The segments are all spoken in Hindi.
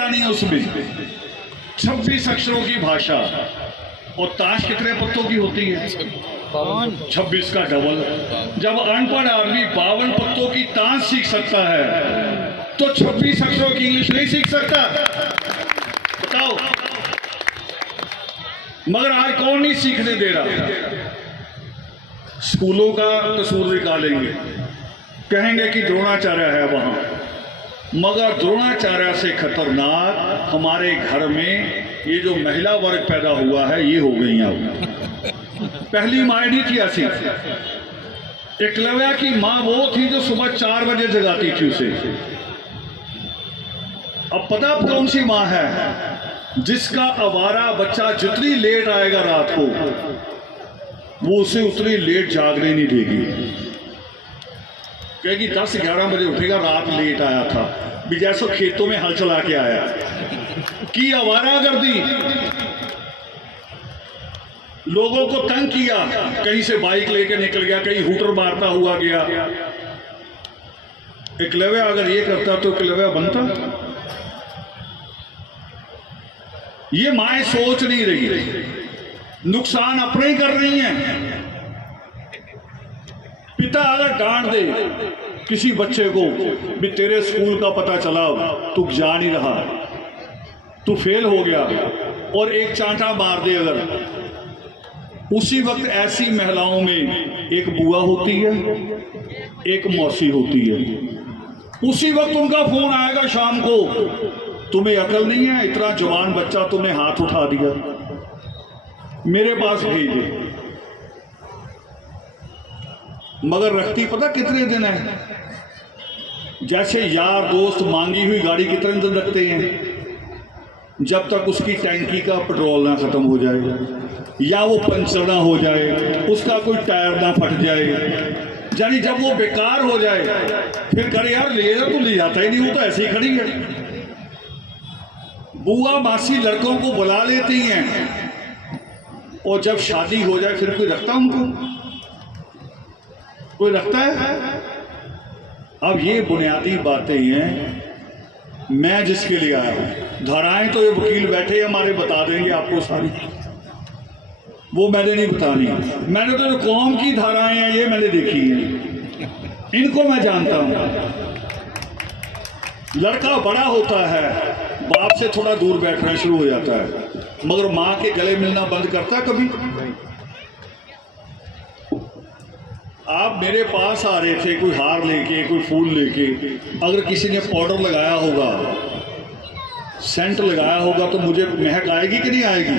नहीं है उसमें 26 अक्षरों की भाषा। और ताश कितने पत्तों की होती है? 26 का डबल। जब अनपढ़ आदमी 52 पत्तों की ताश सीख सकता है तो 26 अक्षरों की इंग्लिश नहीं सीख सकता? बताओ। मगर आज कौन नहीं सीखने दे रहा? स्कूलों का कसूर निकालेंगे, कहेंगे कि द्रोणाचार्य है वहां, मगर द्रोणाचार्य से खतरनाक हमारे घर में ये जो महिला वर्ग पैदा हुआ है ये हो गई हैं। पहली माँ नहीं थी ऐसी। एकलव्य की माँ वो थी जो सुबह 4 बजे जगाती थी उसे। अब पता अब कौन सी माँ है? जिसका आवारा बच्चा जितनी लेट आएगा रात को वो उसे उतनी लेट जागने नहीं देगी। कहेगी 10-11 बजे उठेगा, रात लेट आया था, भी जैसो खेतों में हल चला के आया की आवारागर्दी। लोगों को तंग किया, कहीं से बाइक लेके निकल गया, कहीं हूटर मारता हुआ गया। एकलव्य अगर ये करता तो एकलव्य बनता? ये माएं सोच नहीं रही, नुकसान अपने ही कर रही हैं। पिता अगर डांट दे किसी बच्चे को, भी तेरे स्कूल का पता चला, तू जा नहीं रहा, तू फेल हो गया, और एक चांटा मार दे अगर, उसी वक्त ऐसी महिलाओं में एक बुआ होती है, एक मौसी होती है। उसी वक्त उनका फोन आएगा शाम को, तुम्हें अकल नहीं है, इतना जवान बच्चा तुमने हाथ उठा दिया, मेरे पास भेज दे। मगर रखती पता कितने दिन है? जैसे यार दोस्त मांगी हुई गाड़ी कितने दिन रखते हैं? जब तक उसकी टैंकी का पेट्रोल ना खत्म हो जाए, या वो पंचर ना हो जाए, उसका कोई टायर ना फट जाए, यानी जब वो बेकार हो जाए फिर करे यार ले जा, तो ले जाता ही नहीं, वो तो ऐसे ही खड़ी है। बुआ मासी लड़कों को बुला लेती हैं, और जब शादी हो जाए फिर कोई रखता उनको? कोई रखता है? अब ये बुनियादी बातें हैं मैं जिसके लिए आया हूं। धाराएं तो ये वकील बैठे हमारे बता देंगे आपको सारी, वो मैंने नहीं बतानी। मैंने तो जो कौम की धाराएं हैं ये मैंने देखी हैं, इनको मैं जानता हूं। लड़का बड़ा होता है, बाप से थोड़ा दूर बैठना शुरू हो जाता है, मगर मां के गले मिलना बंद करता है कभी? आप मेरे पास आ रहे थे कोई हार लेके, कोई फूल लेके, अगर किसी ने पाउडर लगाया होगा, सेंट लगाया होगा, तो मुझे महक आएगी कि नहीं आएगी?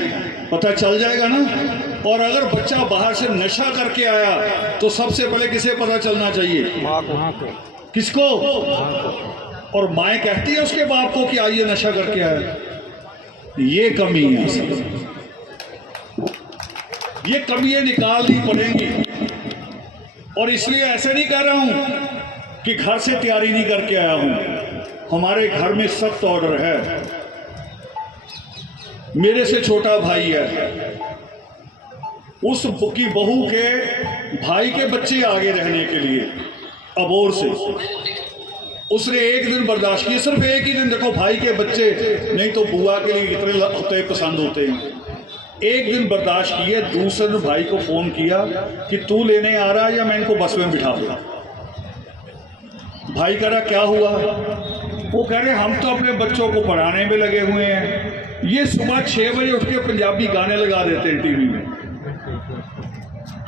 पता चल जाएगा ना। और अगर बच्चा बाहर से नशा करके आया तो सबसे पहले किसे पता चलना चाहिए? माँ को। किसको? और माएँ कहती है उसके बाप को कि आइए नशा करके आया। ये कमी है, ये कमियां निकालनी पड़ेंगी। और इसलिए ऐसे नहीं कह रहा हूं कि घर से तैयारी नहीं करके आया हूं। हमारे घर में सख्त ऑर्डर है। मेरे से छोटा भाई है, उस की बहू के भाई के बच्चे आगे रहने के लिए अबोर से उसने एक दिन बर्दाश्त किया, सिर्फ एक ही दिन। देखो भाई के बच्चे नहीं तो बुआ के लिए कितने होते पसंद होते हैं। एक दिन बर्दाश्त किए, दूसरे दिन भाई को फोन किया कि तू लेने आ रहा है या मैं इनको बस में बिठा दूं। भाई कह रहा क्या हुआ? वो कह रहे हम तो अपने बच्चों को पढ़ाने में लगे हुए हैं। ये सुबह 6 बजे उठ के पंजाबी गाने लगा देते हैं टीवी में,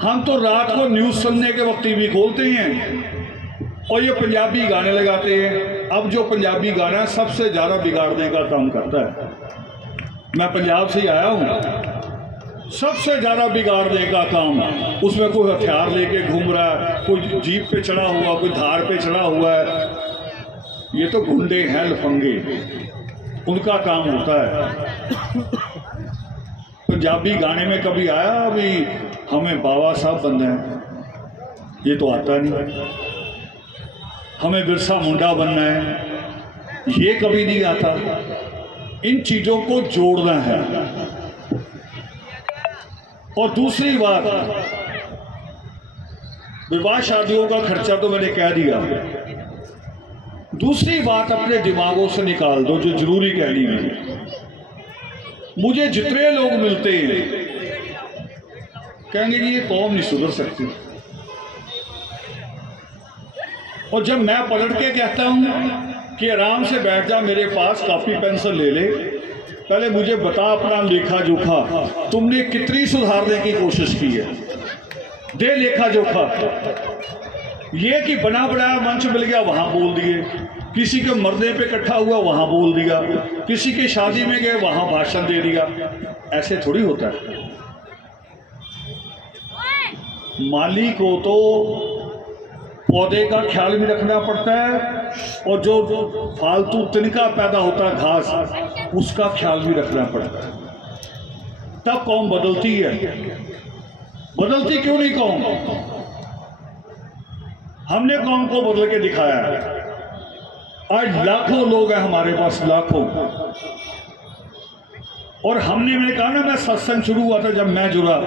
हम तो रात को न्यूज़ सुनने के वक्त टीवी खोलते हैं और ये पंजाबी गाने लगाते हैं। अब जो पंजाबी गाना सबसे ज़्यादा बिगाड़ने का काम करता है, मैं पंजाब से ही आया हूँ, सबसे ज़्यादा बिगाड़ने का काम उसमें कोई हथियार लेके घूम रहा है, कोई जीप पे चढ़ा हुआ, कोई धार पे चढ़ा हुआ है। ये तो गुंडे हैं, लफंगे, उनका काम होता है। पंजाबी गाने में कभी आया अभी हमें बाबा साहब बनना है? ये तो आता नहीं। हमें बिरसा मुंडा बनना है, ये कभी नहीं आता। इन चीज़ों को जोड़ना है। और दूसरी बात, विवाह शादियों का खर्चा तो मैंने कह दिया। दूसरी बात अपने दिमागों से निकाल दो जो जरूरी कहनी है। मुझे जितने लोग मिलते हैं कहेंगे कि ये कौम नहीं सुधर सकती, और जब मैं पलट के कहता हूं कि आराम से बैठ जा, मेरे पास कॉपी पेंसिल ले ले, पहले मुझे बता अपना लेखा जोखा, तुमने कितनी सुधारने की कोशिश की है, दे लेखा जोखा। ये कि बना बनाया मंच मिल गया वहां बोल दिए, किसी के मरने पे इकट्ठा हुआ वहां बोल दिया, किसी की शादी में गए वहां भाषण दे दिया। ऐसे थोड़ी होता है। माली को तो पौधे का ख्याल भी रखना पड़ता है, और जो फालतू तिनका पैदा होता है घास, उसका ख्याल भी रखना पड़ता है। तब कौम बदलती है। बदलती क्यों नहीं कौम? हमने कौम को बदल के दिखाया है। आज लाखों लोग हैं हमारे पास, लाखों। और मैंने कहा ना, मैं सत्संग शुरू हुआ था जब मैं जुड़ा,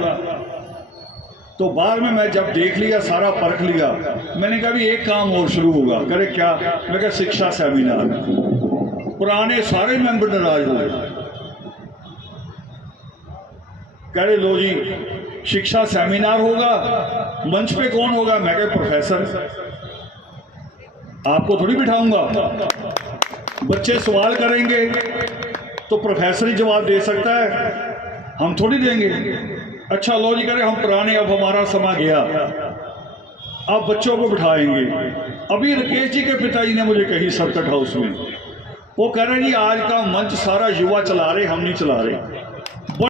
तो बाद में मैं जब देख लिया, सारा परख लिया, मैंने कहा भी एक काम और शुरू होगा। करे क्या? मैं कहा शिक्षा सेमिनार। पुराने सारे मेंबर नाराज हो गए, कह रहे लो जी शिक्षा सेमिनार होगा, मंच पे कौन होगा? मैं कहा प्रोफेसर, आपको थोड़ी बिठाऊंगा। बच्चे सवाल करेंगे तो प्रोफेसर ही जवाब दे सकता है, हम थोड़ी देंगे। अच्छा लो जी, करें हम पुराने, अब हमारा समा गया, अब बच्चों को बिठाएंगे। अभी राकेश जी के पिताजी ने मुझे कही सर्किट हाउस में, वो कह रहे जी आज का मंच सारा युवा चला रहे, हम नहीं चला रहे।